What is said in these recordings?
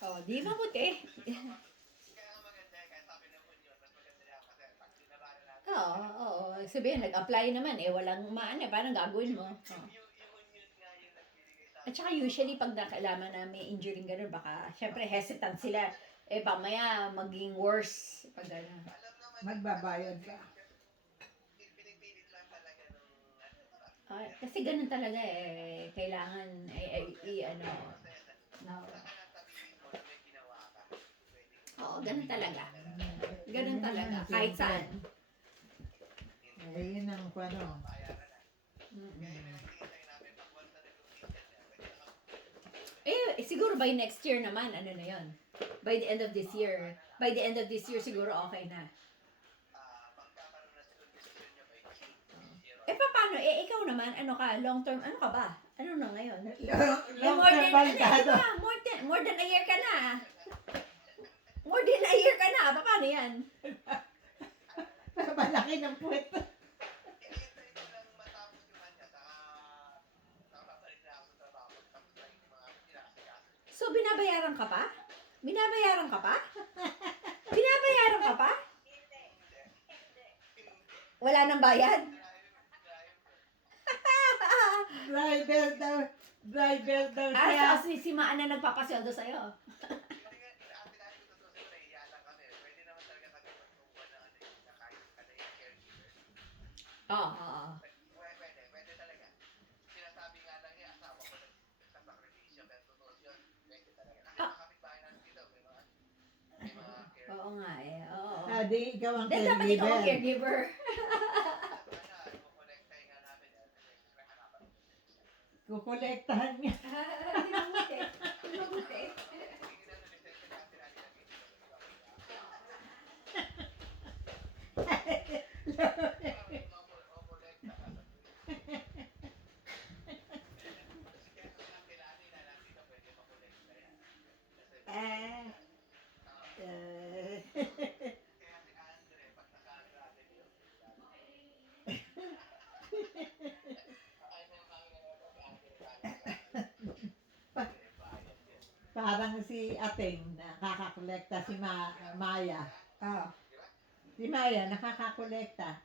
Oh, di mabuti. Oo, oo. Sabihin, nag-apply naman eh. Walang maano, parang gagawin mo. Oh. At saka usually, pag nakalaman na may injury gano'n, baka, syempre, hesitant sila. Eh, pamaya, maging worse. Pag gano'n. Magbabayad ka. Kasi ganun talaga eh. Kailangan, ano, no. Oo, ganun talaga. Ganun Yun talaga. naman, Kahit siyempre. saan. Yun ang ano. Mm-mm. Siguro by next year naman, ano na yon. By the end of this year. By the end of this year, siguro okay na. Paano? Ikaw naman, ano ka, long term, ano ka ba? Ano na ngayon? Long More term than, ano, di baldado. ba? More than a year ka na. More than a year ka na. Paano yan? Malaki ng puwet. So, binabayaran ka pa? Binabayaran ka pa? Binabayaran ka pa? Wala nang bayad? Driver daw. Driver daw siya. So si Maan na nagpapasweldo sa'yo. Oo. Oo nga eh. Oo. Di ikaw ang Then dapat ikaw ang caregiver. caregiver. Kukolektahan niya. Hindi mabuti. Hindi mabuti. Ah, parang si Ateng nakakakolekta si Maya. Oh. Si Maya nakakakolekta.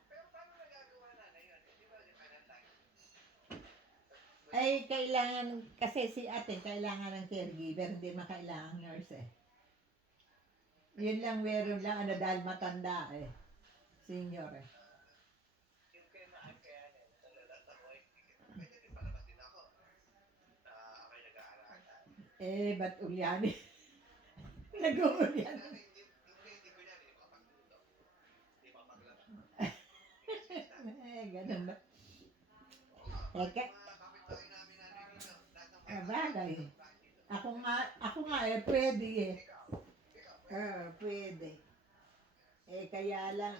Ay, kailangan, kasi si Ateng kailangan ng caregiver, hindi makailangan nurse eh. Yun lang meron lang, ano, dahil matanda eh. Senior eh. Ba't ulyani? Nag-uulyani. Ganun ba? Bagay. Ako nga pwede eh. Pwede. Kaya lang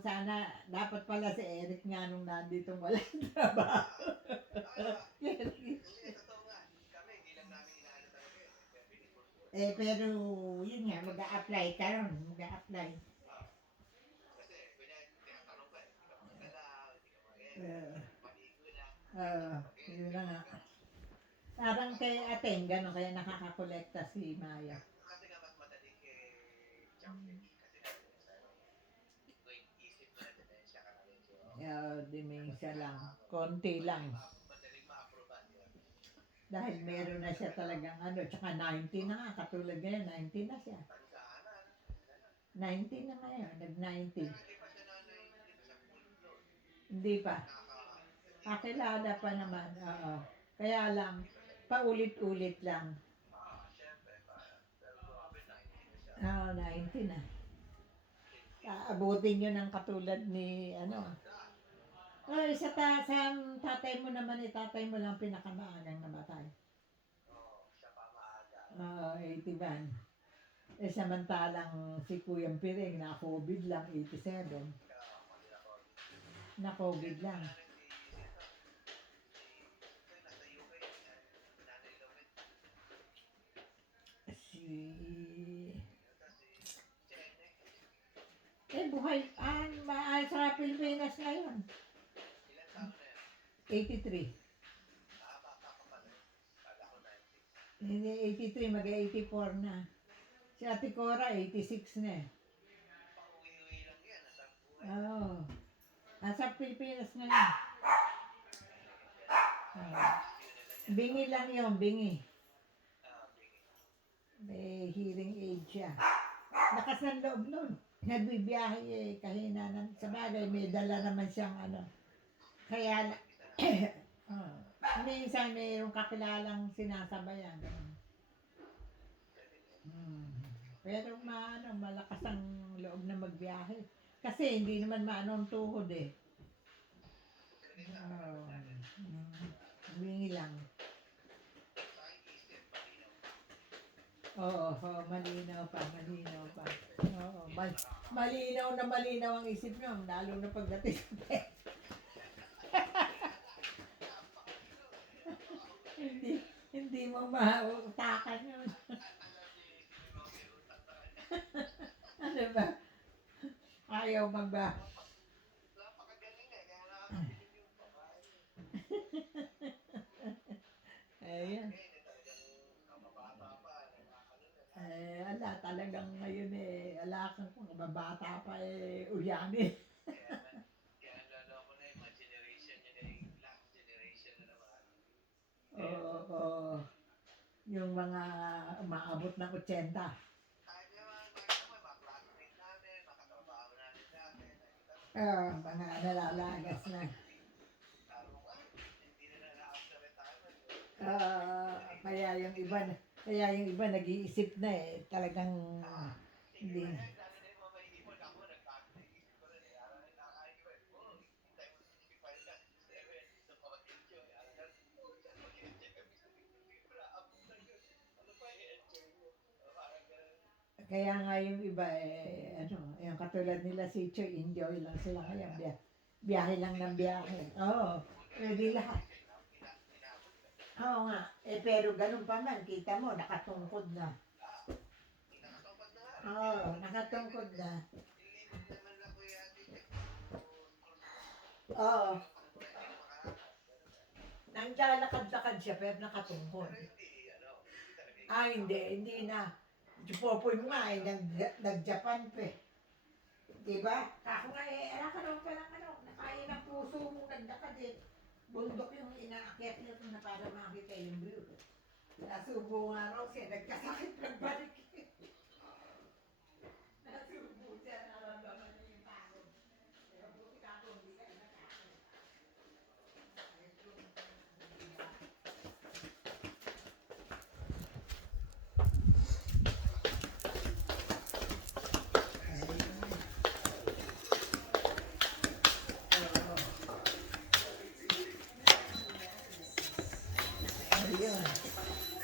sana, dapat pala si Eric nga nung nandito walang trabaho. Pero yun nga, mag-a-apply ka ron. Mag-a-apply. Yun na nga. Parang kay Ateng, gano'n, kaya nakakakolekta si Maya. Dementia lang. Konti lang. Dahil meron na siya talagang ano, tsaka 90 na nga, katulad ngayon, 90 na siya. 90 na ngayon, nag-90. Hindi pa. Kakilala pa naman, oo. Kaya lang, paulit-ulit lang. 90 na. Aabutin nyo ng katulad ni, ano. Sa tatay mo naman, tatay mo lang pinakamaagang namatay. 81. Samantalang si Kuyang Piring na COVID lang, 87. Na COVID lang. Buhay, sa Pilipinas ngayon. 83. Hindi, 83, mag-84 na. Si Ate Cora, 86 na eh. Oo. Nasa Pilipinas ngayon. Bingi lang yun, bingi. May hearing aid siya. Lakas ng loob nun. Nagbibiyahe eh, kahina ng, sa bagay, may dala naman siyang ano. Kaya, minsan mayroong kakilalang sinasabayan. Pero malakas ang loob na magbiyahe. Kasi hindi naman maano ang tuhod eh. Bingi lang. Oo, malinaw pa. Oo, malinaw ang isip nyo, lalo na pagdating sa pet. hindi mo mautakan yun. Ano ba? Ayaw magba. Ayan. Ala, talagang ngayon eh, ala kang kung mabata pa eh, uyanin. Oo. Yung mga umaabot ng 80. Mga nalalagas na. Kaya yung iba nag-iisip na eh, talagang hindi. Kaya nga yung iba eh, yung katulad nila si Choy, enjoy lang sila ngayon. Biyahe lang ng biyahe. Oo, pwede lahat. Oo nga, pero ganun pa man, kita mo, nakatungkod na. Oo, nakatungkod na. Oo. Nanglalakad-lakad siya, pero nakatungkod. Hindi na. Popoy mo nga eh, nag-Japan pa eh. Diba? Ako nga eh, ala ka naman palang nakaya ng puso mong naglakad eh. Bundok yung inaakyat niya na para makita yung view. Nasubo nga raw siya, nagkasakit ng balik. Nasubo siya, nararamdaman niya yung pagod. Pero buti ka ako, hindi ka nakakit.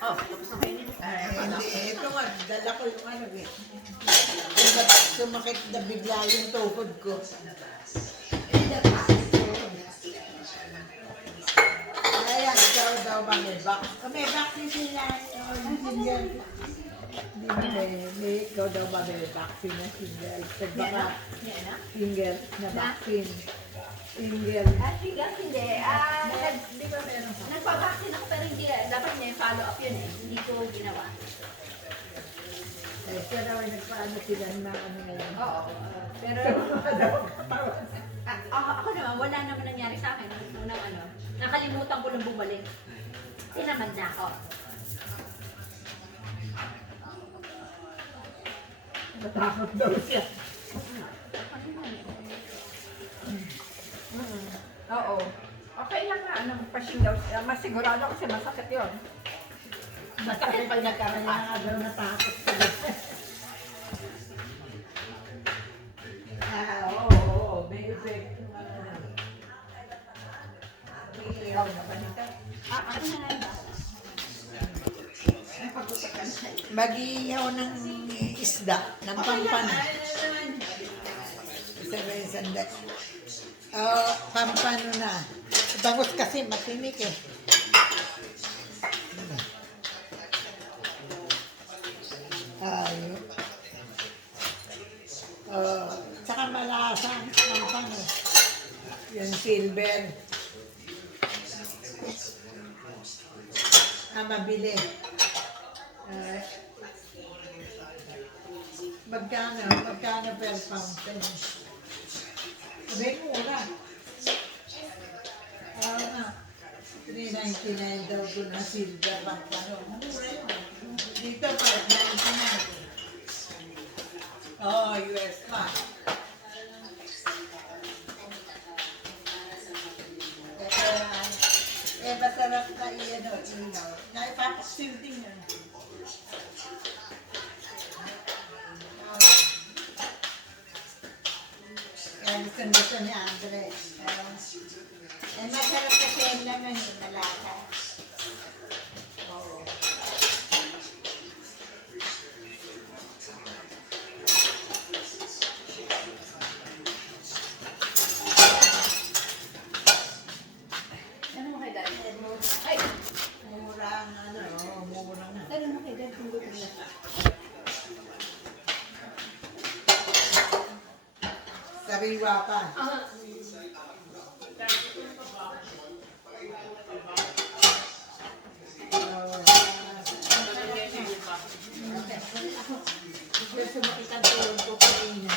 Oh, tapos na kayo nito. Ito nga, dala ko yung eh. Sumakit na bigla yung tuhod ko. Ayan, ikaw daw ba may back? May vaccine sila. Hindi ba may ikaw daw ba may vaccine na single? Baka single na vaccine. Single. Sigas, hindi. Di ba meron ka? Nagpabaksin ako pero hindi. Dapat niya follow up yun eh. Hindi ko ginawa. Siya daw ay nagpaano sila na ngayon. Oo. Pero ako naman, wala naman nangyari sa akin. Unang nakalimutan ko lang bumalik. Tinaman na ako. Natakot daw siya. Oo. Okay lang na, pa-shingles. Masigurado kasi masakit yun. Masakit pag nagkaroon na daw natakot sila. Oo, may effect. Ikaw na ba nito? Ako na lang ba? Mag-iihaw ng isda, ng pampano. Sanda. Pampano na. Bangus kasi matinik eh. Tsaka malasa ang pampano. Yung silver. Mabili. Eh, magkano per fountain? Abay, mura. Nga. 399 daw doon na silver pang mura yun. Dito, 599. Oo, US pa. Masarap na iyan o, ilaw. Naipapaksil din yan. Kaya gusto ni Andre. Masarap kasi yung laman yung malata. Oo. Ano mo kay Dad? Ay! Mura ang mura na. Ano mo kay Dad kung gutom na? Sariwa pa. Gusto mo kitang tulong ko kanina.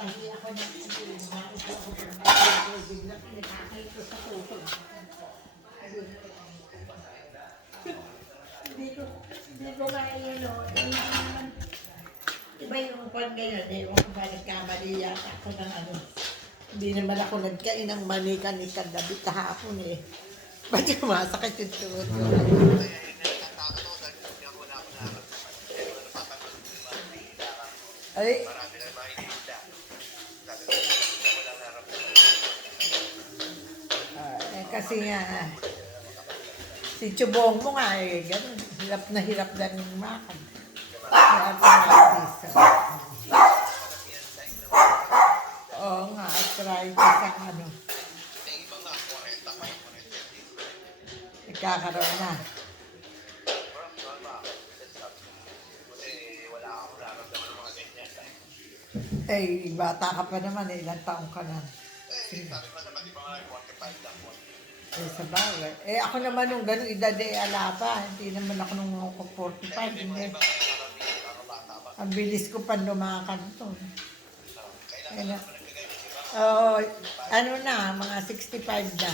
Pagi ako nag-tulong. Ito ako biglang nakakito sa puso. Hindi ko kaya iba yung pan ngayon, ewan ko ba nagkamali yata ako ng Hindi naman ako nagkain ng manika ni kagabi kahapon eh. Ba't yung masakit yung tuhod ko? Ay, kasi nga, si Chubong mo nga eh, ganun, hirap na hirap din makan. Oo nga, arthritis ang nagkakaroon na. Eh, bata ka pa naman eh, ilang taong ka na. Eh, sa bagay. Eh, ako naman nung gano'ng edad eh, ala pa. Hindi naman ako nung 45. Hindi. Ang bilis ko pa lumakad to. Ano na, mga 65 na.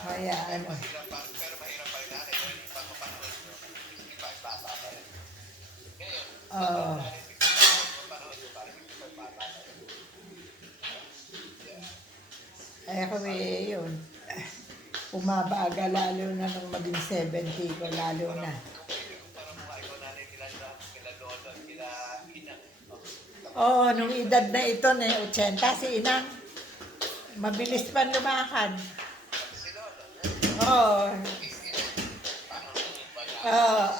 Kaya ano. Eh ako eh, yun. Umabaga lalo na nung maging 70 ko, lalo na. Oo, nung edad na ito na 80, si Inang. Mabilis pa lumakad. Oo.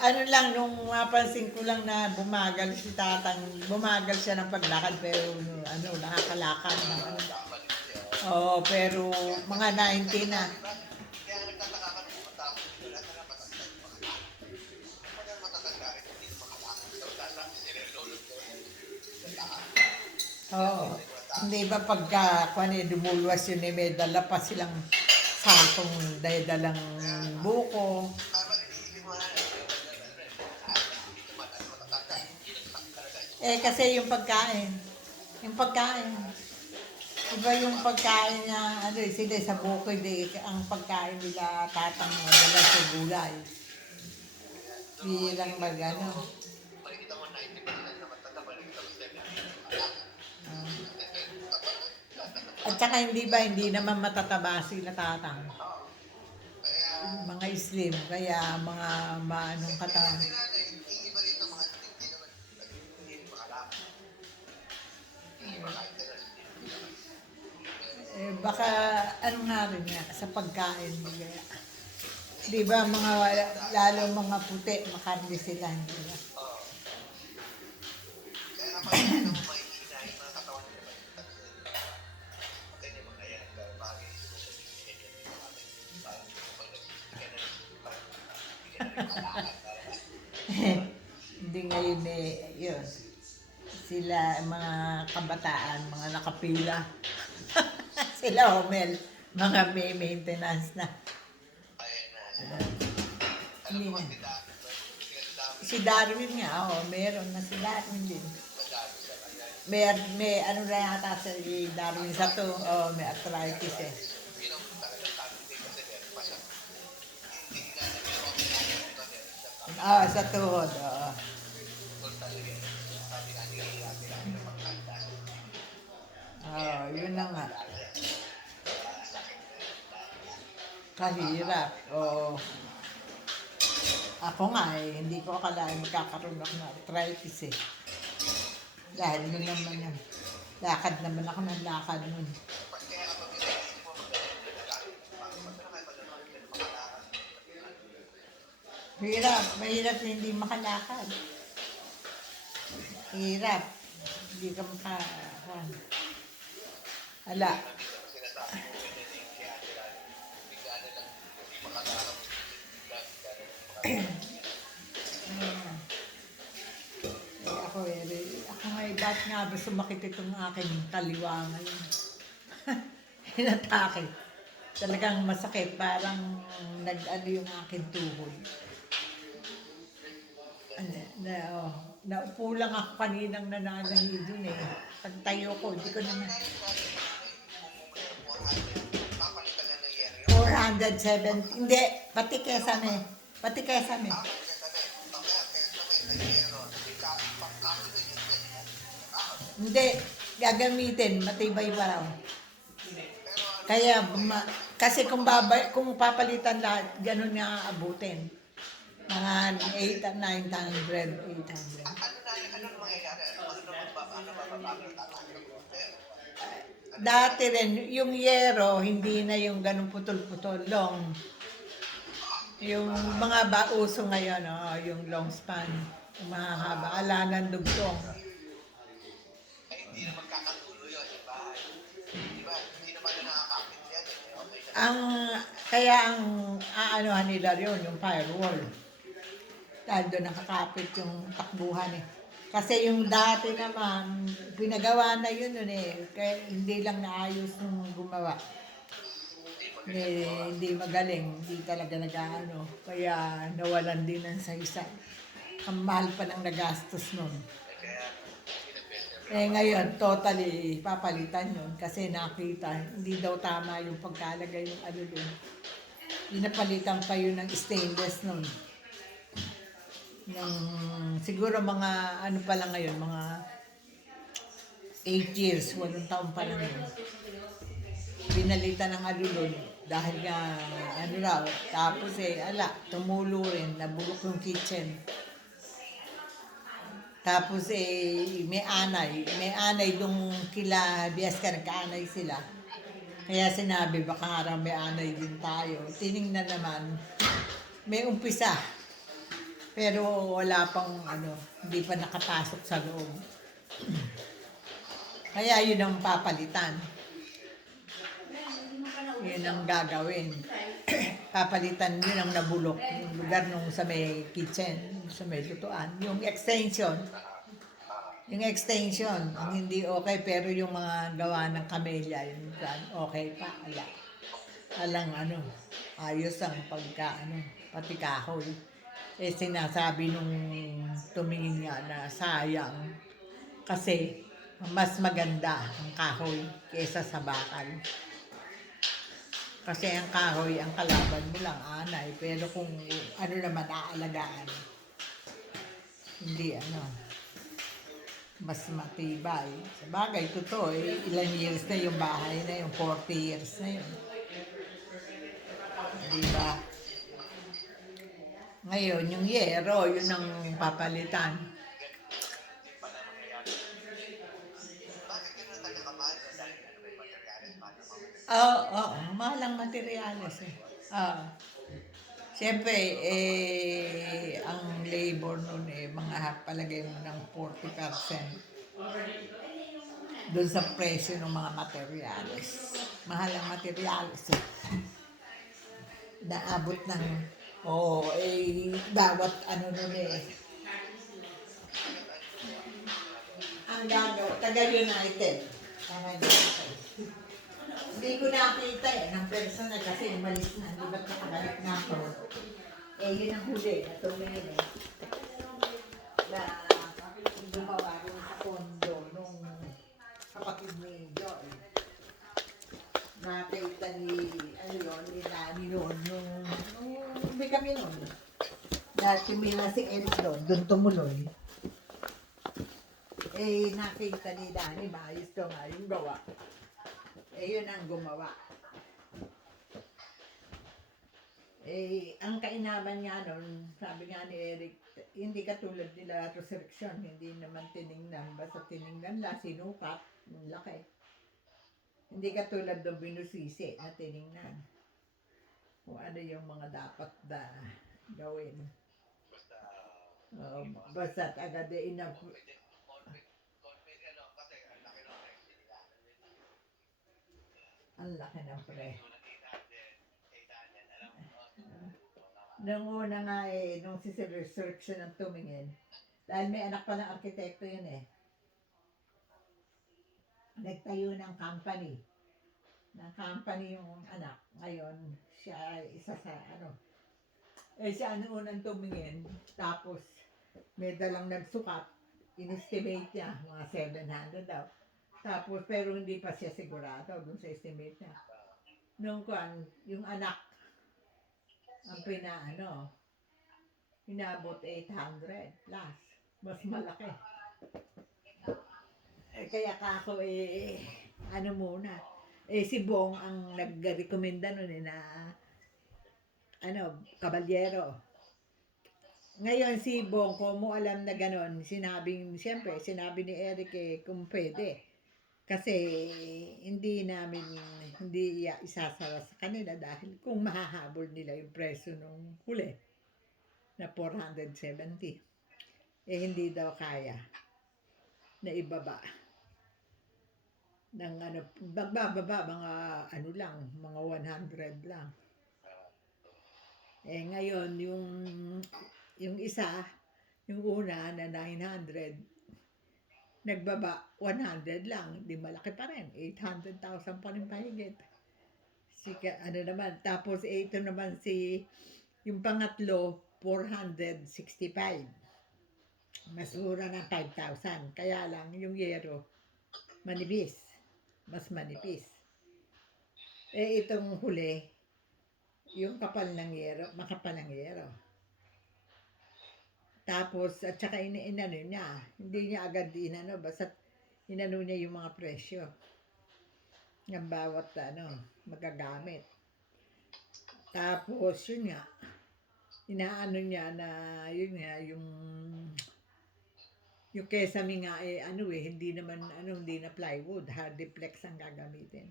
Ano lang, nung mapansin ko lang na bumagal si Tatang, bumagal siya ng paglakad, pero nakakalakad naman. Oo, pero mga 90 na. Oo. Hindi ba pagka dumulwas yun eh, may dala pa silang sakong dalang buko. Eh kasi yung pagkain. Iba yung pagkain niya, sila sa bukid ang pagkain nila Tatang dala sa gulay. Bilang At saka hindi naman matataba sila Tatang. Mga slim, kaya mga maanong katawan. Baka nga rin nga sa pagkain nila. Di ba lalo mga puti, makarni sila. Di ba? Hindi ngayon yun. Sila, mga kabataan, mga nakapila. Sila Homel, mga may maintenance na. Hindi na. Si Darwin nga, meron na si Darwin din. May ano na yata si Darwin sa to, may arthritis eh. Sa tuhod, yun na nga. Kahirap, Ako nga hindi ko akalain magkakaroon ako ng arthritis eh. Dahil mo naman yan. Lakad naman ako ng lakad nun. Mahirap na hindi makalakad. Hirap. Hindi ka Ala. Ako ba't nga ba sumakit itong aking kaliwa ngayon? Hinatake. Talagang masakit, parang nag-ano yung aking tuhod. Naupo lang ako kaninang nananahi dun eh. Pagtayo ko, hindi ko naman. 407, hindi, pati kesame. Hindi, gagamitin, matibay pa raw. Kaya, kasi kung papalitan lahat, ganun nga abutin. Mga 800, 800. Dati rin, yung yero, hindi na yung ganun putol-putol, long. Yung mga uso ngayon, yung long span, yung mahahaba, ala ng dugtong. Hindi na magkakatulo yun, diba? Hindi naman na nakakapit yan. Kaya ang aanohan nila yun, yung firewall. Dahil doon nakakapit yung takbuhan eh. Kasi yung dati naman, pinagawa na yun kaya hindi lang naayos nung gumawa. Hindi magaling, hindi talaga nag-ano. Kaya nawalan din ng saysay. Ang mahal pa ng nagastos nun. Ngayon, totally papalitan yun kasi nakita, hindi daw tama yung pagkalagay yung ano dun. Pinapalitan pa yun ng stainless nun. Siguro mga ano pa lang ngayon, mga 8 years, 8 taon pa lang yun. Pinalitan ng alulod dahil nga ano raw, tapos tumulo rin, nabulok yung kitchen. Tapos may anay dong kila Biasca, nagkaanay sila. Kaya sinabi, baka nga may anay din tayo. Tiningnan naman, may umpisa. Pero wala pang hindi pa nakapasok sa loob. Kaya yun ang papalitan. Yun ang gagawin. Papalitan yun ang nabulok. Yung lugar nung sa may kitchen, sa may lutuan. Yung extension, ang hindi okay, pero yung mga gawa ng kamelya, yung okay pa, alang ayos ang pati kahoy. Sinasabi nung tumingin nga na sayang, kasi mas maganda ang kahoy kesa sa bakal. Kasi ang kahoy, ang kalaban mo lang anay, pero kung naman aalagaan, hindi mas matibay. Sa bagay, totoo ilang years na yung bahay na yung 40 years na yun. Diba? Ngayon, yung yero, yun ang papalitan. Mahal ang materyales Siyempre, ang labor nun mga palagay mo ng 40% doon sa presyo ng mga materyales. Mahal ang materyales Naabot ng, bawat nun ang gagawa, taga-United. Hindi ko nakita ng personal kasi umalis na. Di ba't nakabalik na ako? Eh, yun ang huli na tumingin eh. Na gumawa rin sa kondo nung kapatid ni Joy. Nakita ni, ano yun, ni Nani noon, nung may kami noon. Na tumila si Eric doon tumuloy. Eh, nakita ni Nani, maayos to nga yung gawa. Eh, yun ang gumawa. Eh, ang kainaman nga nun, sabi nga ni Eric, hindi katulad nila resurrection, hindi naman tiningnan, basta tiningnan lang, sinukat, ang laki. Hindi katulad ng binusisi na tiningnan. Kung ano yung mga dapat na gawin. Basta agad enough. Ang laki ng pre. Nung una nga eh, nung si resurrection ang tumingin, dahil may anak pa ng arkitekto yun eh. Nagtayo ng company. Ng company yung anak. Ngayon, siya isa sa ano. Eh siya ang unang tumingin. Tapos, may dalang nagsukat. In-estimate niya, mga 700 daw. Tapos, pero hindi pa siya sigurado dun sa estimate niya. Nung kwan, yung anak, ang pinaano, inabot 800 plus. Mas malaki. Eh, kaya kako eh, ano muna. Eh, si Bong ang nag-recommenda nun eh na, ano, kabalyero. Ngayon si Bong, kung mo alam na gano'n, siyempre, sinabi ni Eric eh, kung pwede. Kasi hindi isasara sa kanila dahil kung mahahabol nila yung presyo nung huli na 470. Eh, hindi daw kaya na ibaba. Ng ano, magbababa, mga ano lang, mga 100 lang. Eh, ngayon, yung isa, yung una na 900, nagbaba 100 lang, di malaki pa rin, 800,000 pa rin mahigit. Ano naman, tapos ito naman yung pangatlo, 465. Mas mura ng 5,000. Kaya lang, yung yero, manipis. Mas manipis. Eh, itong huli, yung kapal ng yero, makapal ng yero. Tapos, at saka inano niya, hindi niya agad inano, basta inano niya yung mga presyo ng bawat magagamit. Tapos, yun nga, inaano niya na, yun nga, yung kesame nga hindi na plywood, hardiplex ang gagamitin.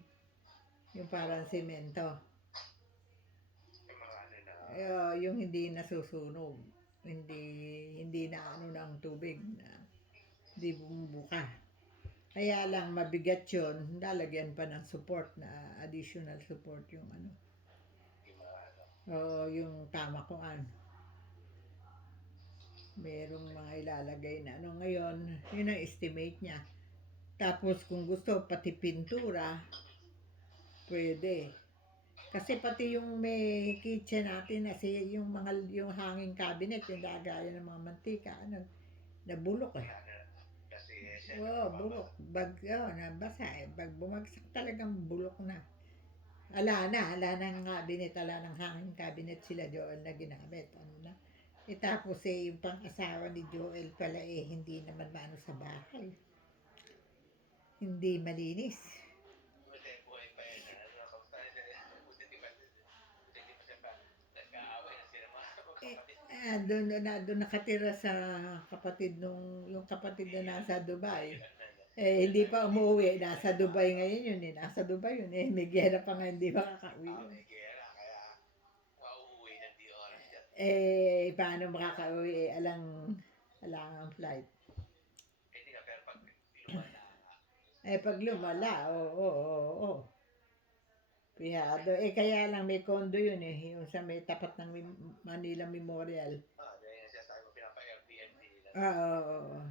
Yung parang semento. Yung hindi nasusunog, hindi na ng tubig, na hindi bumubuka. Kaya lang mabigat yun, lalagyan pa ng support na additional support yung yung tamakuan. Merong mga ilalagay na ngayon, yun ang estimate niya. Tapos kung gusto, pati pintura, pwede. Kasi pati yung may kitchen natin, yung hanging cabinet, yung lagayan ng mga mantika, nabulok eh. Bulok. Nabasa eh. Pag bumagsak talagang bulok na. Ala ng cabinet, ng hanging cabinet sila Joel na ginamit. Tapos yung pang-asawa ni Joel pala hindi naman maano sa bahay. Hindi malinis. Doon nakatira sa kapatid yung kapatid na nasa Dubai. Eh, hindi pa umuwi. Nasa Dubai ngayon yun eh. Nasa Dubai yun eh. May gera pa nga, hindi makakauwi yun. Eh, paano makakauwi? Alang ang flight. Pag lumala, oo. Pihado. Kaya lang may condo yun eh. Yung sa may tapat ng Manila Memorial. Oo.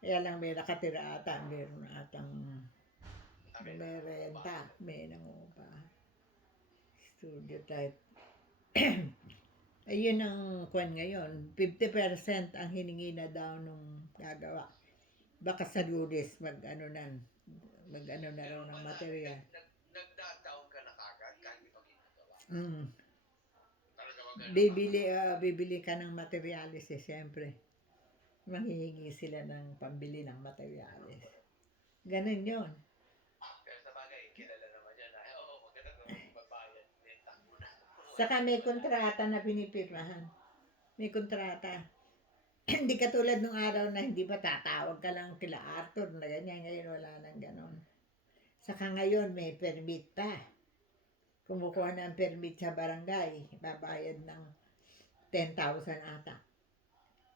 Kaya lang may nakatira ata. Meron atang may renta. May nangupa. Studio type. Ayun ang kwan ngayon. 50% ang hiningi na daw nung gagawa. Baka sa Lunes mag-ano na raw ng material. Nagdataon ka na kagad kahit di pa ginagawa. Mm. Talaga wag ganun. Bibili ka ng materialis eh, siyempre. Manghihingi sila ng pambili ng materialis. Ganun yun. Kaya sa bagay, kilala naman yan. Ay, oo, maganda naman magbabayad. Benta mo na. Saka may kontrata na pinipirmahan. May kontrata. Hindi katulad nung araw na hindi pa tatawag ka lang kila Arthur na ganyan. Ngayon wala nang ganon. Saka ngayon may permit pa. Kumukuha ng permit sa barangay. Babayad ng 10,000 ata.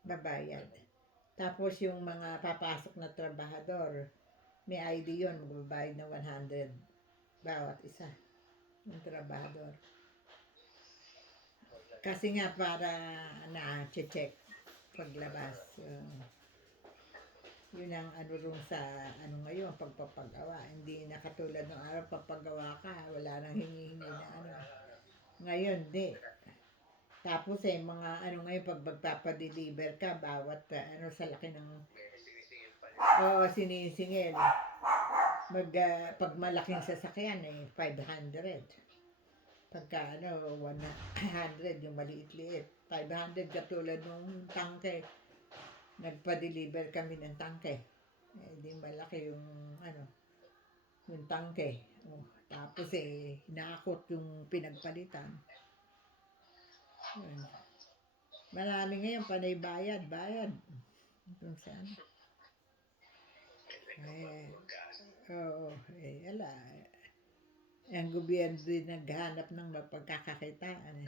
Babayad. Tapos yung mga papasok na trabahador, may ID yun. Magbabayad ng 100 bawat isa. Yung trabahador. Kasi nga para na-check paglabas. Yun ang ano rin sa ano ngayon, pagpapagawa. Hindi na katulad ng araw pagpagawa ka, wala nang hingi-hingi na ano. Ngayon, di. Tapos mga ano ngayon, pag magpapadeliver ka, bawat ano sa laki ng... Sinisingil pa rin. Oo, sinisingil. Pag malaking sasakyan 500. Pagka 100 yung maliit-liit. 500 katulad nung tangke. Nagpa-deliver kami ng tangke. Di malaki yung yung tangke. Tapos hinakot yung pinagpalitan. Yun. Marami ngayon panay bayad. Kung saan. Oo, ala. Ang gobyerno din naghanap ng mapagkakakitaan.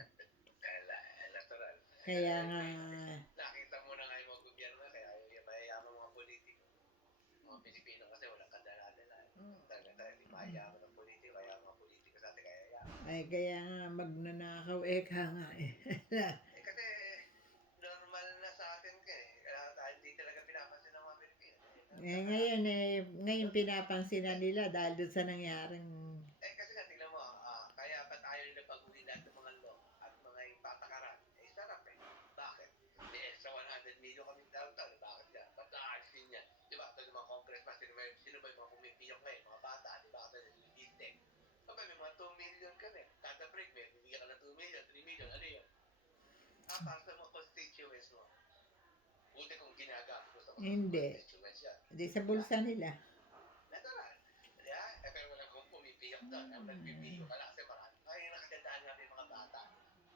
Electoral. Kaya nga, Nakita mo na nga yung mga gobyerno kaya yung mayayaman mga politiko. Mga Pilipino kasi walang kadala-dala. Talaga hindi mayayaman ng politiko kaya mga politiko sa atin kaya yaman. kaya nga magnanakaw ka nga Kasi normal na sa atin kaya hindi talaga pinapansin ng mga Pilipino. ngayon pinapansin na nila dahil doon sa nangyaring Kasi nga tingnan mo, kaya ba't ayaw nila baguhin lahat ng mga law at mga yung patakaran? Sarap eh. Bakit? Sa 100 million kami downtown, bakit yan? Ba't na-action yan? Di ba? Ito yung mga congressman, sino ba yung mga pumipiyok ngayon? Mga bata, di ba? Ito yung big-tech. Aba, may mga 2 million kami. Kada break, may bibigyan ka ng 2 million, 3 million, ano yun? Para sa mga constituents mo. Buti kung ginagamit mo sa mga Hindi. constituents yan. Hindi sa bulsa nila. Natural. Pero wala kong pumipiyok doon. Ang nagpipiyok ka lang kasi marami. Ay, nakagandaan nga yung mga bata.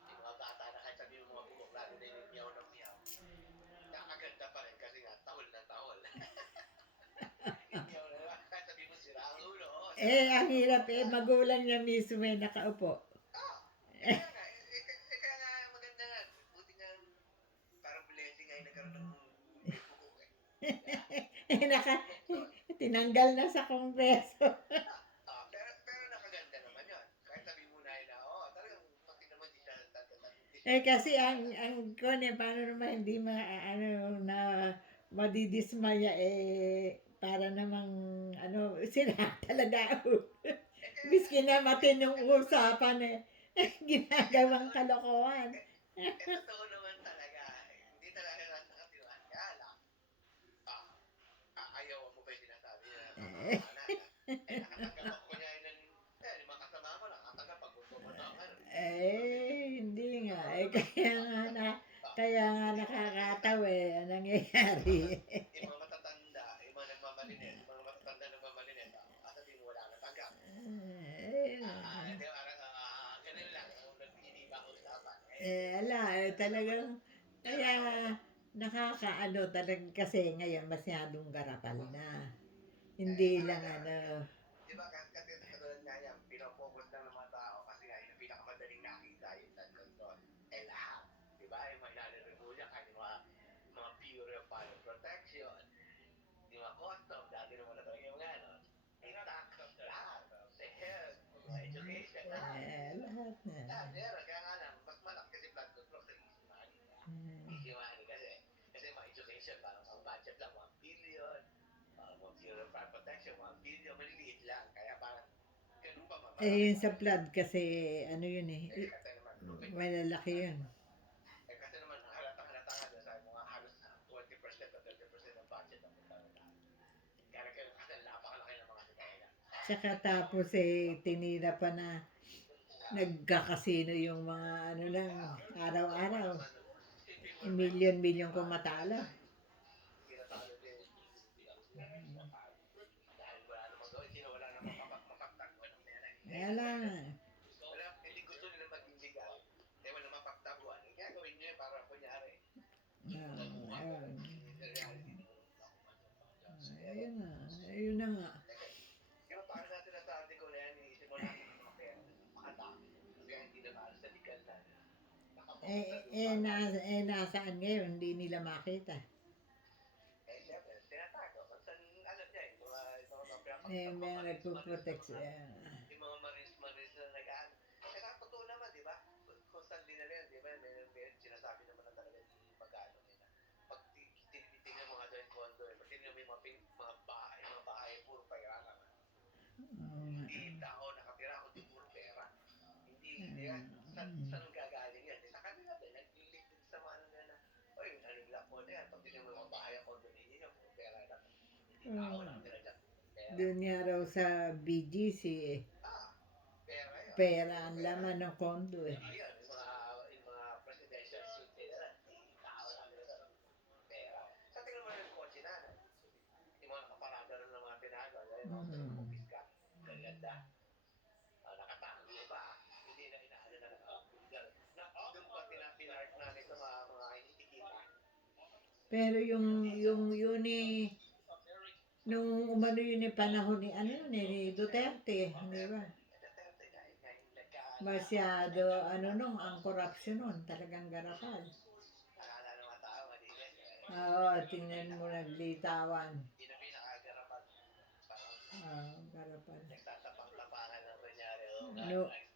Yung mga bata na kahit sabi yung mga bubok, lalo na yung miyaw ng miyaw. Nakaganda pa rin kasi nga tahol na tahol. Yung miyaw na kahit sabi mo sira ang ulo. Ang hirap magulang niya mismo nakaupo. Kaya nga maganda nga. Buti nga parang blessing nga yung nagkaroon ng bubok Tinanggal na sa kongreso. pero nakaganda naman yun. Kahit sabi mo na talagang pati naman di siya Kasi ang paano naman hindi na madidismaya para namang sila talaga miski na matinong usapan ginagawang kalokohan. totoo naman talaga. Hindi talaga nakatiwaan. Kaya lang, ayaw mo pa yung sinasabi na nakatanggap ako niya ng mga kasama ko nakatanggap pag gusto mo na Hindi nga. Kaya nga nakakatawa ang nangyayari. Yung mga matatanda, yung mga nagmamalinis, yung mga matatanda nagmamalinis, sabihin mo wala natanggap. Ganun lang, hindi ba usapan. Talagang, kaya nakakaano talagang kasi ngayon masyadong garapal na. Hindi lang Di ba kasi katulad nga yan, pinofocus lang ng mga tao kasi nga yung pinakamadaling nakita yung flood control. Lahat. Di ba? Yung mga inalirimulya, kahit yung mga Bureau of Fire Protection, yung mga custom, dati naman na talaga yung intact, lahat. The health, education, lahat. lahat na. Meron, kaya nga lang, mas malaki kasi flood control sa easy money. Easy money kasi mga education, parang ang budget lang, 1 billion. Mga Bureau of Fire Protection, 1 billion, maliliit lang. Kaya parang, ganun pa Yun sa flood kasi, yun malalaki yun. Tsaka tapos tinira pa na nagkakasino yung mga ano lang, araw-araw. Milyon-milyon kung matalo. Tinatalo din. Dahil wala namang gawin. Sino wala namang mapagtaguan ng pera. Kaya lang, Wala, hindi gusto nila maging legal. Eh, wala mapagtaguan. Kaya gawin nyo yun para kunyari. ayun. Pero, Ayun na nga. pero paano natin sa article na yan, iisip mo natin yung mga pera. Makadami. Kaya hindi na para sa legal na. Nasaan ngayon, hindi nila makita. Eh, siyempre, tinatago. Minsan, alam niya eh, May nagpo-protect siya. yung mga maris na nag-aan. Kaya totoo naman, di ba? Constantly na rin, di ba? May sinasabi naman na talaga yung mag-ano nila. Pag tinitingnan mo nga doon yung condo, pag tingnan mo yung mga bahay, puro pera lang. Hindi tao nakatira, kundi puro pera. Hindi yan. Saan ang gagaling yan? Sa kanila din, nag-link din sa mga ano na, oy, ano nila po na yan. Pag tingnan mo yung mga bahay, ang condo ninyo, puro pera lang. Hindi tao nakatira dyan. Doon nga raw sa BGC Pera yun. pera ang laman ng kondo Ayun, yung mga presidential suit nila, hindi tao lang nila. Pera. Sa tingnan mo yung kotse na, yung mga nakaparada rin ng mga tinago, yung mga kupis ka, ganda. Nakatago pa, hindi na inaano na doon pa pinark na nito mga hindi kita. Pero yung yun nung umano yun panahon ni ano yun ni Duterte, di ba? Masyado ang corruption nun, talagang garapal. Akala ng mga tao, malinis. Oo, tingnan mo naglitawan. Hindi na pinakagarapan. Garapal. Nagtatapang-tapangan ng kunyari.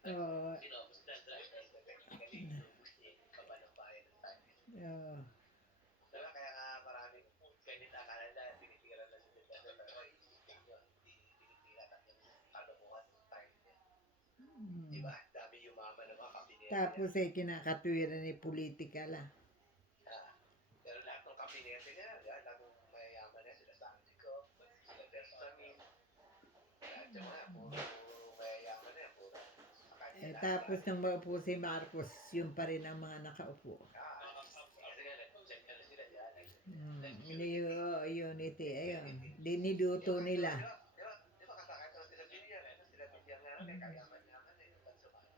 Pinobos na drive. Pinubos niya yung kaba ng bayan ng tayo. Diba? Kaya nga maraming ganit akala na tinitiran na si Duterte. Pero hindi tinitiran at yung kalubuhan ng time niya. Diba? Dami yumaman ng mga kabinet. Tapos kinakatwiran ni politika lang. Pero lahat ng kabinete niya, lahat ng mayayaman niya, sila Sandy ko, sila Bersamin. Lahat yung mga, puro mayayaman niya, puro. Tapos nang maupo si Marcos, yun pa rin ang mga nakaupo. Kasi nga, nag-check na sila dyan. Unity, ayun. Diniduto nila. Di ba kasakit naman sila Bilyar? Sila Bilyar nga rin, kayaman-yaman eh.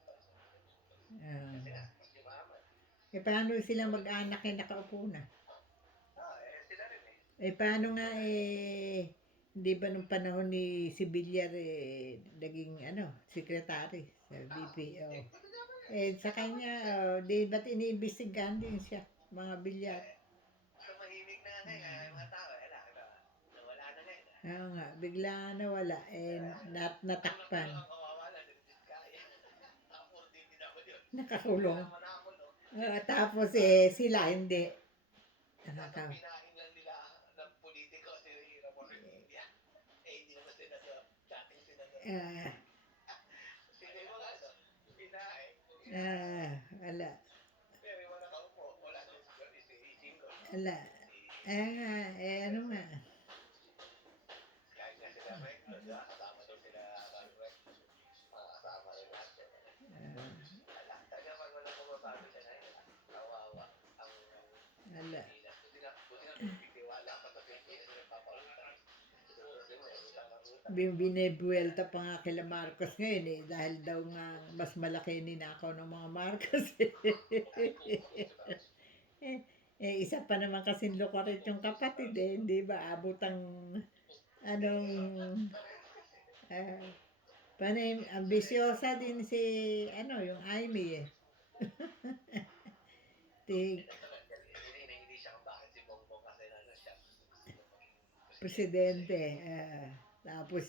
Kasi nga, yumaman. Paano silang mag-anak nakaupo na? Sila rin eh. Paano nga hindi ba nung panahon ni si Villar naging sekretary sa BPO? Sa kanya, di ba't iniimbestigahan din siya, mga Villar? Tumahimik na ngayon, mga tao, nawala na ngayon. Oo nga, bigla nawala, natakpan. Ang kawawa na, kaya. Nakapuro din ako yun. Nakakulong. Tapos sila hindi. Nakakaw. Pinahin lang nila ng politiko si Ramon Revilla. Hindi naman senador. Dating senador. Sino yung mga pinahin? Wala. Pero yung mga nakaupo, wala din si Jingo. Wala. Ano nga. Kahit nga sila Recto, kasama din sila Recto. Kasama rin natin. Taga pag walang pumabago siya na yun, kawawa ang Wala. buti na pagtitiwala pa sa Pilipinas ng papalutan. Binebuelta pa nga kila Marcos ngayon dahil daw nga mas malaki ninakaw ng mga Marcos. Isa pa naman kasing lukarit yung kapatid hindi ba? Abot ang ambisyosa din si yung Amy Hindi siya kung bakit si Bongbong kasi na siya. presidente. Tapos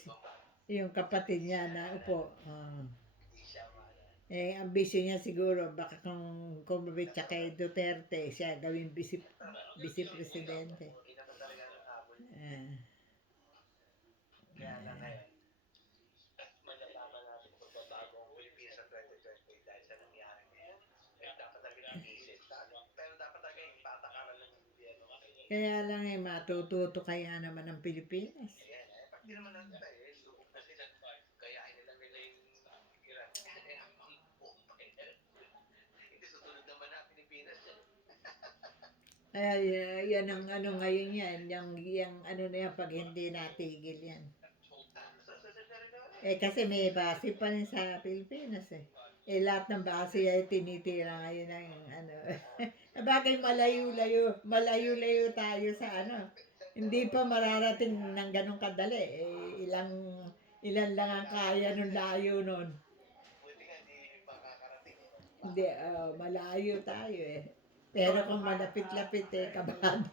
yung kapatid niya na upo. Hindi siya maala. Ambisyon niya siguro baka kung kumabit siya kay Duterte siya gawing vice-presidente. Hindi naman talaga ng habol. Kaya na ngayon, malalaman natin kung babago ang Pilipinas sa 2020 dahil sa nangyari ngayon. Dapat talaga inisip. Pero dapat talaga yung patakaran ng gobyerno. Kaya lang matututo kaya naman ng Pilipinas. Pag di naman lang tayo, lubog na sila. Ay, yan ang ano ngayon yan. Yung ano na yan pag hindi natigil yan. Susunod na rin naman Kasi may base pa rin sa Pilipinas eh. Lahat ng base ay tinitira ngayon ng ano. Bagay malayo-layo tayo sa ano. Hindi pa mararating ng ganong kadali. Ilan lang ang kaya nung layo nun. Buti nga hindi makakarating eh. Hindi, malayo tayo eh. Pero kung malapit-lapit kabado.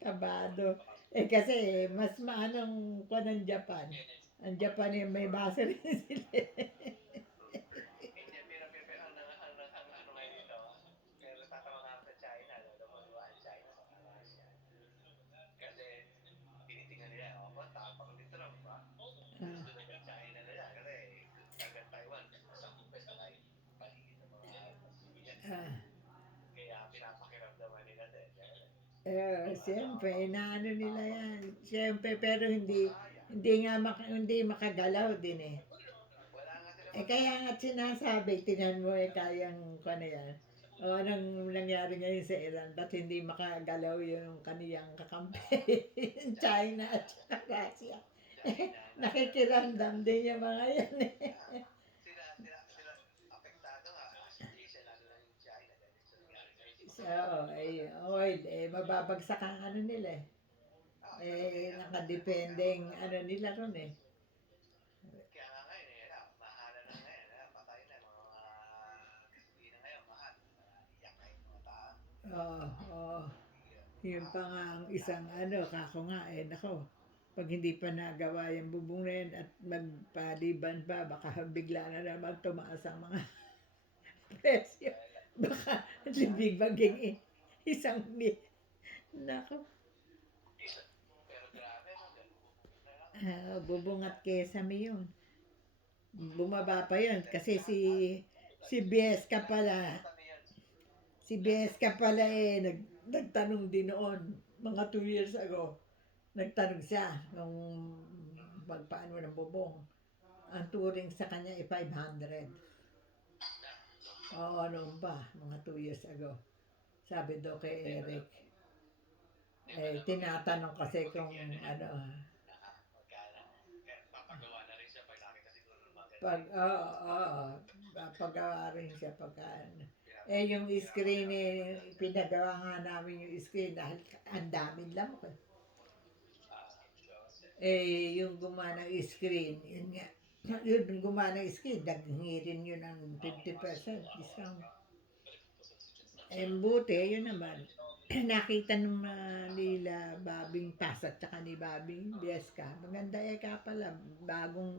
Kabado. Kasi mas maanong ko ng Japan. Ang Japan may base rin sila. Hindi, pero ang ano ngayon dito, pero tatawa nga ako sa China, lumaluwa ang China sa Russia. Kasi tinitingnan nila, ba, tapang ni Trump, ba? Gusto na ng China nila, kasi tagang Taiwan, isang kupes na kayo, paligid ng mga yan. Kaya pinapakiramdaman nila din. Siyempre, inaano nila yan. Siyempre, pero hindi makagalaw din eh. Wala nga sila Kaya nga sinasabi, tinan mo kayang ano yan. O anong nangyari ngayon sa Iran? Ba't hindi makagalaw yung kaniyang kakampi? Yung China at saka Russia. Nakikiramdam din yung mga yan eh. sila apektado nga. Asia, lalo na yung China. Dahil sa nangyari ngayon. So, oil, mababagsak ang ano nila eh. Nakadependeng ano nila ron eh. Kaya nga ngayon, mahala na ngayon, patay na mga gasolina ngayon, mahal. Iyak na yung mga tao. Oo. Yun pa nga ang isang ano, kako nga nako. Pag hindi pa nagawa yung bubong na yan at magpaliban pa, baka bigla na naman tumaas ang mga presyo. Baka libig maging isang nako. Pero grabe, Bubong at kesame yun. Bumaba pa yun kasi si Bieska pala. Si Bieska pala nagtanong din noon, mga 2 years ago. Nagtanong siya kung magpaano ng bubong. Ang turing sa kanya ay 500. Oo, noon pa, mga 2 years ago. Sabi daw kay Eric. Tinatanong kasi kung ano. papagawa na rin siya pag nakita siguro ng mga Pagawa rin siya pagka yung screen pinagawa nga namin yung screen dahil ang daming lamok yung gumawa ng screen, yun nga, yun gumawa ng screen, daghingi rin yun ng 50% discount. Buti, yun naman, nakita nung nila Babing Tas at saka ni Babing Bieska, maganda ka pala,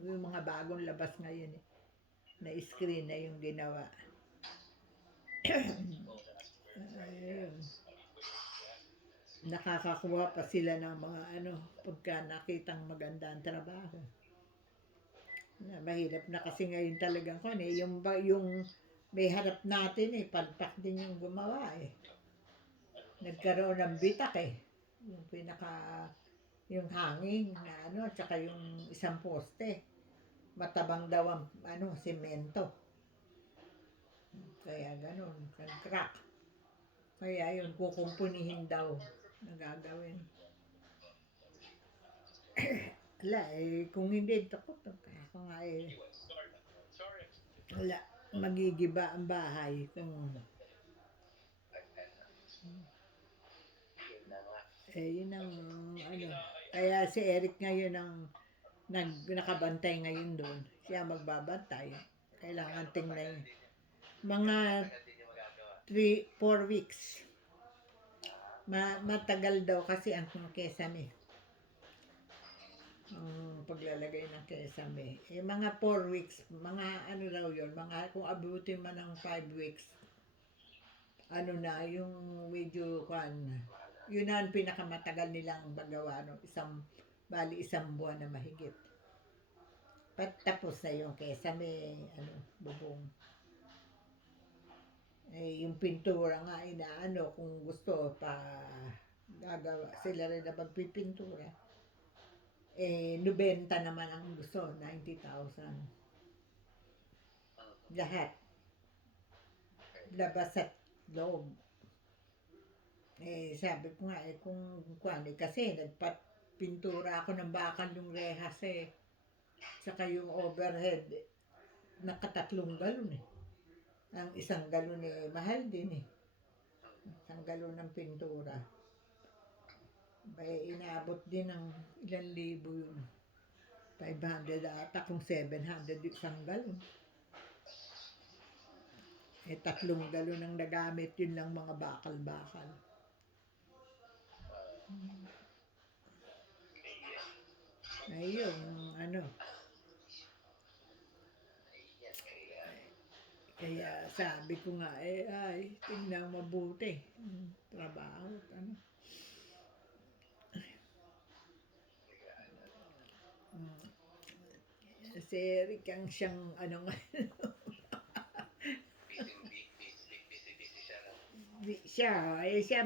yung mga bagong labas ngayon na screen na yung ginawa. Ayun. Nakakakuha pa sila ng mga pagka nakitang maganda ang trabaho. Mahirap na kasi ngayon talagang yung may harap natin palpak din yung gumawa Nagkaroon ng bitak yung yung hanging na tsaka yung isang poste. Matabang daw ang semento. Kaya ganun, nag-crack. Kaya yun, kukumpunihin daw na gagawin. Wala kung hindi, takot ako nga wala, magigiba ang bahay kung yun ang kaya si Eric ngayon ang nakabantay ngayon doon. Siya magbabantay. Kailangan tingnan mga 3-4 weeks. Matagal daw kasi ang kesame. Paglalagay ng kesame. Mga 4 weeks, mga raw yun, mga kung abutin man ng 5 weeks, na, yung medyo yun ang pinakamatagal nilang magawa, isang buwan na mahigit. Tapos na yung kesame, bubong. Yung pintura nga kung gusto pa gagawa sila rin na magpipintura 90 naman ang gusto, 90,000 lahat. labas at loob. Eh, sabi ko nga, kung kasi nagpapintura ako ng bakal yung rehas eh. Saka yung overhead, nakatatlong galon eh. Ang isang galon eh, mahal din eh. Isang galon ng pintura. Bay, inabot din ng ilang libo yun. 500 ata kung 700 yung isang galon. Eh, 3 galon ang nagamit, yun lang mga bakal-bakal. Ayun, ano. Kaya sabi ko nga, ay, tingnan mabuti. Trabaho, ano. Si Eric ang siyang, ano nga, Busy siya na. siya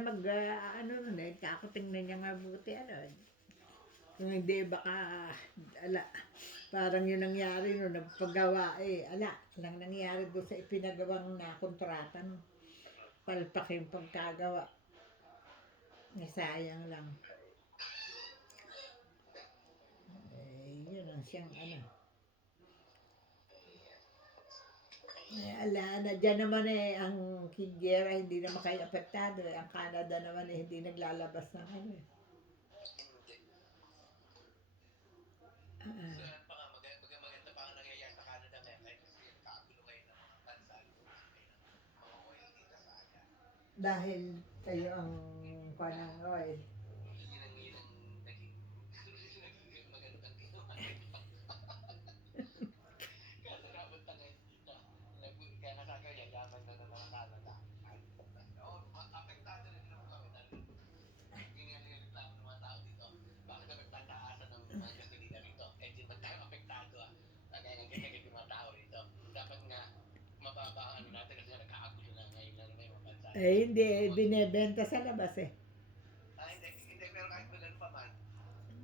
ano nun eh, kako tingnan niya mabuti, ano. Kung hindi, baka, ala, parang yun nangyari no, nagpagawa eh, lang nangyari doon sa ipinagawang na kontrata no. Palpak yung pagkagawa. Sayang lang. Eh, yun ang siyang ano. Eh, na dyan naman eh, ang Kigera hindi naman kayo apektado eh. Ang Canada naman eh, hindi naglalabas ng ano eh. So, maganda pa ang nangyayari sa Canada ngayon kasi nakagulo kayo ng mga bansa mga oil dito sa Aga. Dahil kayo ang panang oil. Yun ang naging magandang ginawa. Kasi napunta ngayon dito. Kaya nasabi ko, yayaman na ng mga Canada. Apektado rin naman kami dahil ginagawa ng mga tao dito. Bakit na nagtataasan ng mga gasolina rito? Eh, di ba tayo apektado ah? Kaya ganyan yung mga tao rito. Dapat nga, mababa ang ano natin kasi nagkakagulo na ngayon na may mga bansa. Eh, hindi, binebenta sa labas eh. Hindi, pero kahit ganun pa man,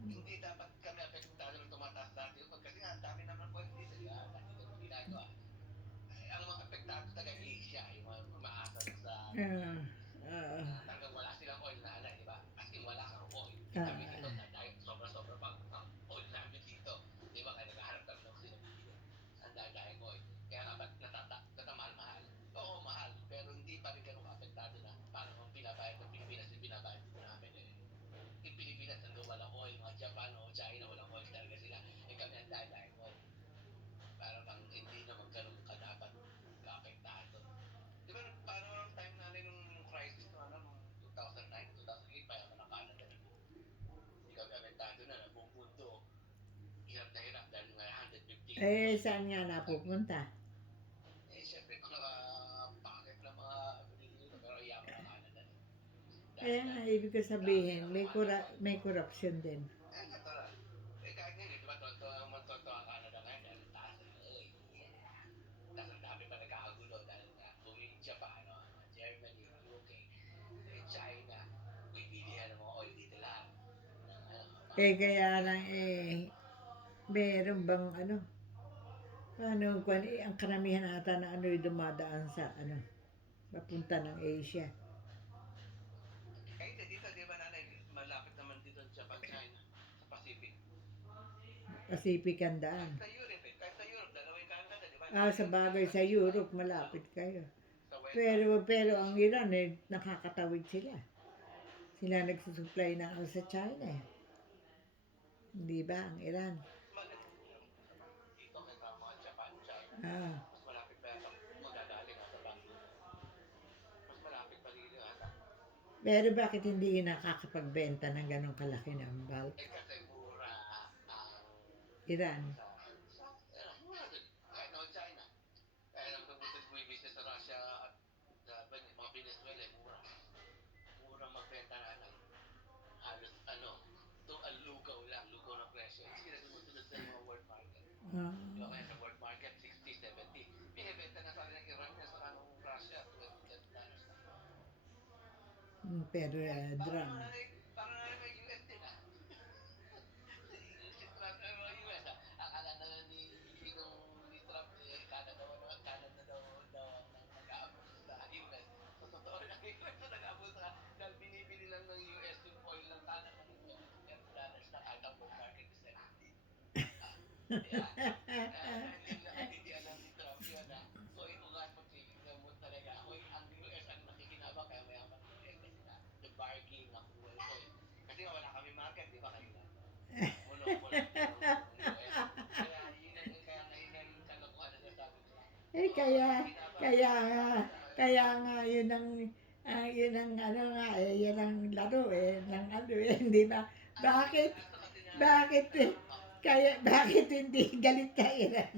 hindi dapat kami apektado ng tumataas dati. Kasi nga, ang dami naman po dito. Dati ganun ginagawa. Ang mga apektado talaga Asia, yung mga umaasa na sa hanggang wala silang oil na di ba? As in, wala kang oil. Kami dito, dahil sobra-sobra pang oil namin dito. Di ba? Kaya naghahanap kami ng sinabili. Ang dahil oil. Kaya nga, ba't natamahal-mahal? Oo, mahal. Pero hindi pa rin ganun apektado na parang ang binabayad ng Pilipinas, yung binabayad din namin eh. Yung Pilipinas, hanggang walang oil. Mga Japan o China, walang oil talaga sila. Eh kami ang dahil oil. Para bang hindi na magkaroon ka dapat apektado. Di ba parang ang time natin nung crisis no, nung 2009, 2008, pa ako ng Canada. Hindi kami apektado na, buong mundo. Hirap na hirap dahil nga 150. Eh, saan nga napupunta? Eh, syempre, mga pakit na mga Pilipino, pero yaman ang Canada. Kaya nga, ibig ko sabihin, may corruption din. Eh, natural. Eh, kahit ngayon, di ba, tonto ang Canada ngayon, dahil taas na, tapos ang dami pa nagkakagulo dahil nga, bumili Japan, Germany, UK, China, bibilihan ng mga oil dito lahat. Eh, kaya lang meron bang ano, ang karamihan ata na ano yung dumadaan sa papunta ng Asia. Eh, dito, di ba nanay, malapit naman dito Japan, China, sa Pacific. Pacific ang daan. Kahit sa Europe, dalawa yung Canada, di ba? Sa bagay sa Europe, malapit kayo. Sa West, Pero ang Iran nakakatawid sila. Sila nagsusupply ng sa China eh. Di ba, ang Iran? dito kay mga Japan, China. Ah, Mas malapit pa yata magagaling sa Bangko. Mas malapit pa dito ata. pero bakit hindi nakakapagbenta ng ganong kalaki ng bulk? Eh, kasi mura ang Iran. mura din. Kahit naman China. Kaya naman nabutin mo yung business sa Russia at mga Venezuela, mura. Mura magbenta na lang. Halos, lugaw lang, lugaw ng presyo. Hindi na sumusunod sa mga world market. Di ba kaya sa world market, 60, 70. Binibenta na sa akin ng Iran na sa kanong Russia, $20 na. Pero drum. Parang may US din ah. Mga US ah. Akala na ni Trump, Canada daw ang mag-aabot sa Hindi alam ni Trump yun na. So, ito nga po, tignan mo talaga. Ang US ang nakikinabang kaya mayaman ng US kasi na the bargaining na kuha ito eh. Kasi nga wala kami market, di ba kayo na? Monopoly ng US. Kaya yun ang kaya ngayon ang kalokohan na nasabi ko. Eh, kaya nga, yun ang ano nga, yun ang laro ng ano hindi ba? Bakit, bakit hindi galit ka Iran?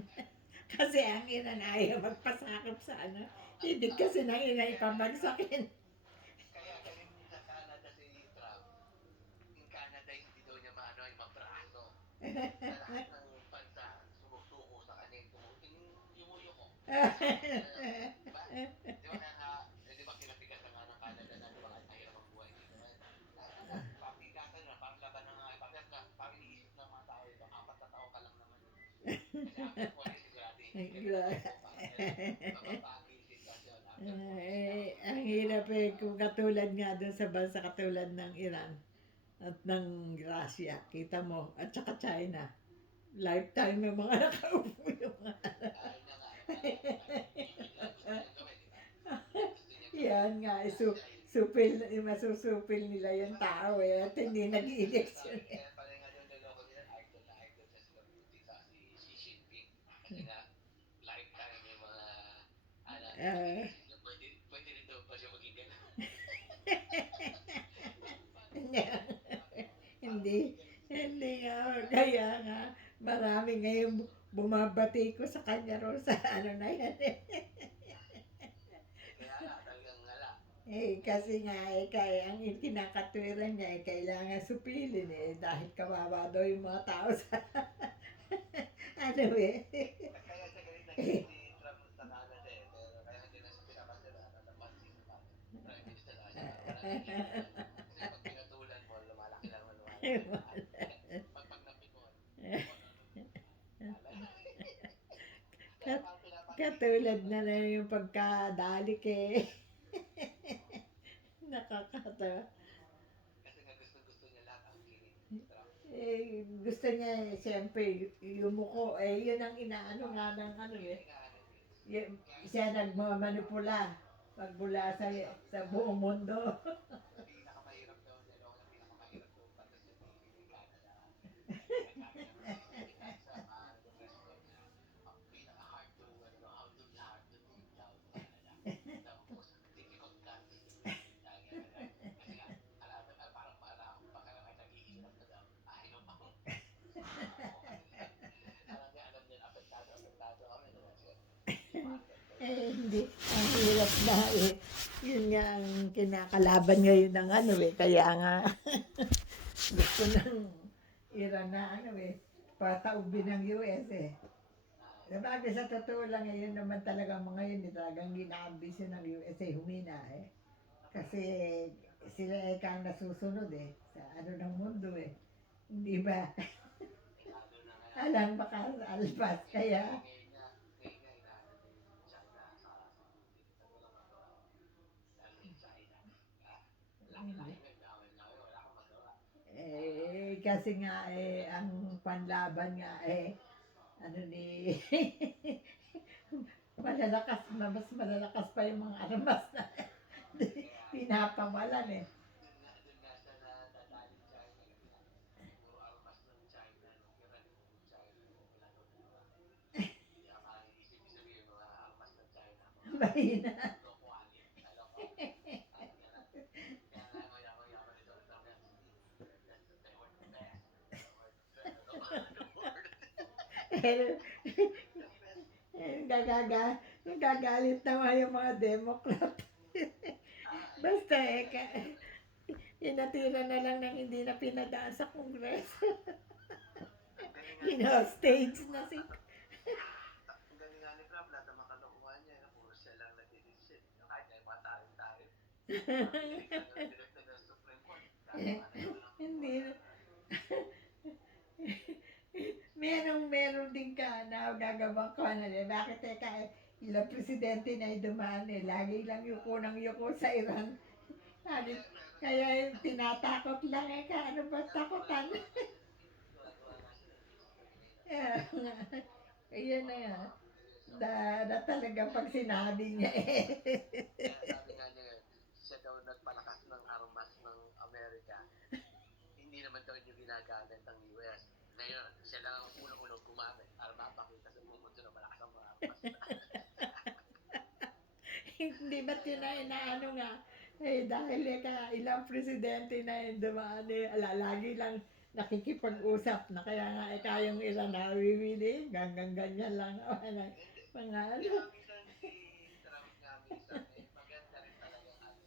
Kasi ang Iran ayaw magpasakop sa ano. Ibig kasi ng Iran ipabagsakin. Kaya galing sa Canada si Trump. In Canada, hindi daw niya maano ay mabraso. Sa lahat ng bansa, sumusuko sa kanya. Yumuyo ko. Diba? Di ba kaya nga, di ba kinapigat na nga ng Canada na di ba kahit mahirap ang buhay dito. Papigatan na, parang laban na nga. Parang iniisip ng mga tao ito, 4 na taon ka lang naman. Kasi after 4 sigurado hindi ka mababagi yung sitwasyon after 4 Ang hirap kung katulad nga dun sa bansa katulad ng Iran at ng Russia, kita mo, at saka China. Lifetime ng mga nakaupo yung mga Ay na nga. Yun lang gusto niya gawin, di ba? Gusto niya gawin. yan nga, masusupil nila yung tao at hindi nag-eleksyon Kaya pala nga yung loloko nila, idol na idol siya sila Putin sa si Xi Jinping. Kasi nga, lifetime yung mga, nag-iisip niya, pwede rin daw pa siya maging gano'n. hindi nga, kaya nga, marami ngayon bumabati ko sa kanya ro sa ano na yan Kaya nga, talagang wala. kasi nga, kaya ang kinakatwiran niya, kailangan supilin dahil kawawa daw yung mga tao sa, ano Kaya siya galing na galing si Trump sa Canada eh. Pero kaya hindi na siya pinapasira na pansin sa Prime Minister na siya. Kasi pag pinatulan mo, lumalaki lang mo, lumalaki. Pag napikon, Katulad na yung pagkadalik nakakatawa. kasi nga gusto niya lahat ang kinig. Trump. Gusto niya siyempre yumuko yun ang inaano nga ng ano siya nagmamanipula pagbula sa buong mundo. Pinakamahirap daw nila o yung pinakamahirap daw pagkasunod ni Canada. Sa resto niya, ang pinaka-hard to, hard to live down Canada. Tapos, difficult country. Kasi nga, parang parang ay naghihirap na daw. Ayaw pa. Alam niya, apektado kami naman siya. Hindi ang hirap na yun nga ang kinakalaban ngayon ng ano kaya nga gusto ng Iran na ano pataubin ng US Sabagay sa totoo lang ngayon naman talaga mga yun talagang ginaambisyon ng USA humina Kasi sila kang nasusunod sa ano ng mundo Hindi ba? Alang baka alpas kaya kasi nga ang panlaban nga ano ni mas malalakas pa yung mga armas na pinapawalan Doon nga siya na nadali China kasi nga, puro armas ng China, nung Iran, puro China, wala daw nagawa. Hindi ka parang isip sabihin mga armas ng China. mahina. Lokohanin, kaya nga yaman ito ang sabi niya, that's the word best. The word. Gagalit naman yung mga Democrat. Basta inatira na lang ng hindi na pinadaan sa Kongreso. Stage na si Ang galing nga ni Trump, lahat ng makalokohan niya, puro siya lang nag-decision. Kahit nga yung mga tayo. Director ng Supreme Court. Hindi na. Meron din ka na gagawang ko bakit ilang presidente na dumaan lagi lang yuko ng yuko sa Iran. Kaya tinatakot lang ano ba takutan? Ayan na nga. Na talaga pag sinabi niya eh. Kaya sabi nga niya, siya daw nagpalakas ng armas ng Amerika. Hindi naman daw niya ginagamit ang US. Ngayon, siya lang ang unang-unang gumamit para mapakita sa mundo na malakas ang mga armas. Hindi ba't yun na inaano nga? Eh, dahil ilang presidente na yung dumaan eh, lagi lang nakikipag-usap na kaya nga kayong Iran na wiwili, hanggang ganyan lang. Mga ano. Kaya minsan si Trump nga minsan, maganda rin talaga ano.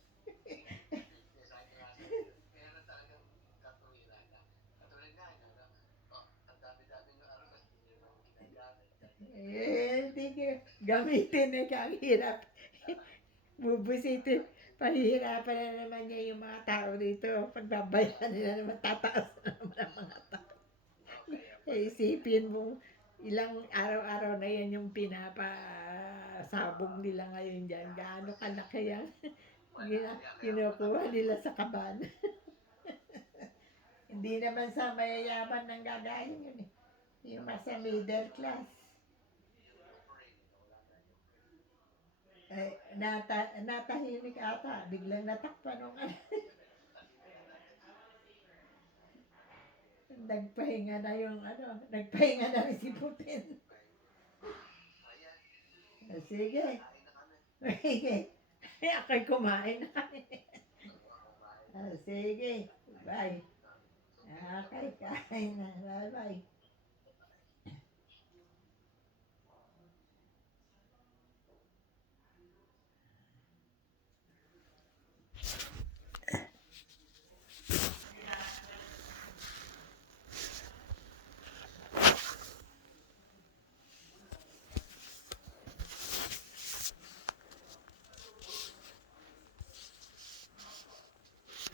Sabi nga sa meron talagang katuwiran na. Katulad nga, ang dami-dami ng armas, hindi nyo naman ginagamit. Hindi ko gamitin eh, ang hirap. Bubusitin. Pahihirapan na naman niya yung mga tao dito. Pagbabayan nila naman, tataas na naman ang mga tao. Isipin mo, ilang araw-araw na yan yung pinapasabog nila ngayon dyan. Gaano kalaki yan. Kinukuha nila sa kaban. Hindi naman sa mayayaman ng gagayin yun eh. Yung nasa middle class. Eh, natahimik ata. Biglang natakpan nung ano. Nagpahinga na yung ano. Nagpahinga na rin si Putin. Sige. Sige. Ako'y kumain na kami. Sige. Bye. Okay, kain na. Bye-bye.